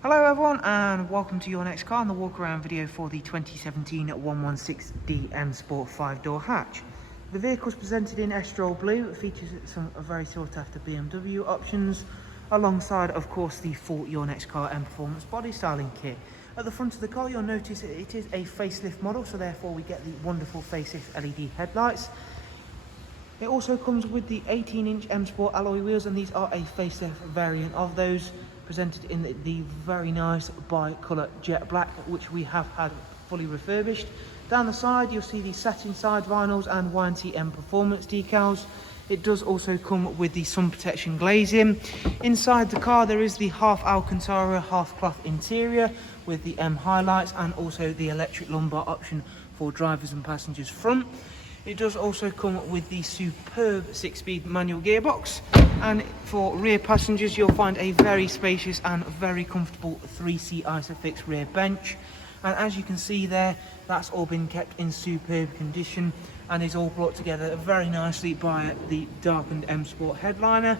Hello everyone and welcome to your next car and the walk around video for the 2017 116D M Sport 5-door hatch. The vehicle is presented in Estrol Blue. It features some very sought after BMW options alongside of course the full Your Next Car Mperformance body styling kit. At the front of the car you'll notice it is a facelift model, so therefore we get the wonderful facelift LED headlights. It also comes with the 18-inch M Sport alloy wheels, and these are a facelift variant of those, presented in the very nice bi-colour jet black, which we have had fully refurbished. Down the side you'll see the satin side vinyls and YNC Mperformance decals. It does also come with the sun protection glazing. Inside the car there is the half Alcantara, half cloth interior with the M highlights and also the electric lumbar option for drivers and passengers front. It does also come with the superb 6-speed manual gearbox, and for rear passengers you'll find a very spacious and very comfortable 3-seat Isofix rear bench. And as you can see there, that's all been kept in superb condition and is all brought together very nicely by the darkened M Sport headliner.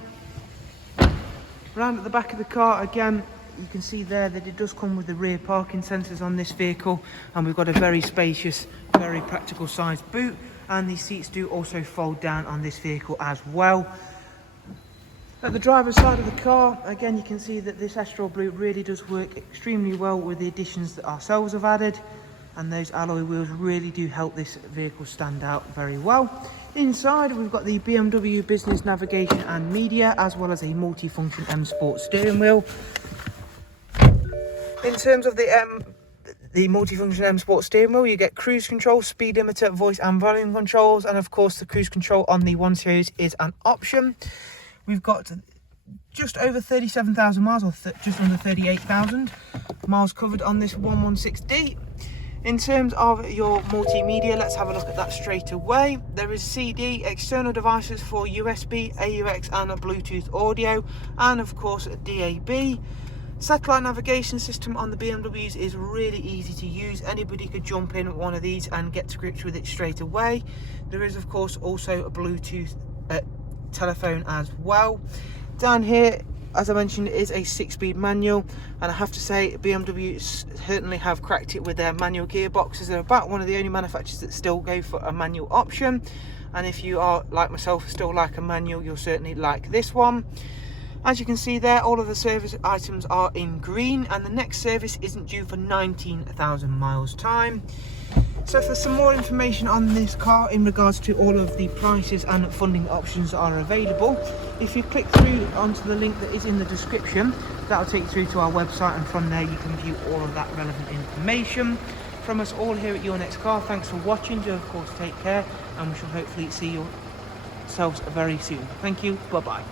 Round at the back of the car again, you can see there that it does come with the rear parking sensors on this vehicle, and we've got a very spacious, very practical sized boot, and these seats do also fold down on this vehicle as well. At the driver's side of the car, again you can see that this Estrol Blue really does work extremely well with the additions that ourselves have added, and those alloy wheels really do help this vehicle stand out very well. Inside we've got the BMW business navigation and media, as well as a multi-function M Sport steering wheel. In terms of the multi-function M Sport steering wheel, you get cruise control, speed limiter, voice and volume controls, and of course the cruise control on the 1 Series is an option. We've got just over 37,000 miles, or just under 38,000 miles covered on this 116D. In terms of your multimedia, let's have a look at that straight away. There is CD, external devices for USB, AUX and a Bluetooth audio, and of course a DAB. Satellite navigation system on the BMWs is really easy to use. Anybody could jump in one of these and get to grips with it straight away. There is of course also a Bluetooth telephone as well. Down here, as I mentioned, it is a 6-speed manual, and I have to say BMW certainly have cracked it with their manual gearboxes. They're about one of the only manufacturers that still go for a manual option, and if you are like myself still like a manual, you'll certainly like this one. As you can see there, all of the service items are in green, and the next service isn't due for 19,000 miles time. So for some more information on this car in regards to all of the prices and funding options that are available, if you click through onto the link that is in the description, that'll take you through to our website, and from there you can view all of that relevant information. From us all here at Your Next Car, thanks for watching. Do of course take care, and we shall hopefully see yourselves very soon. Thank you, bye bye.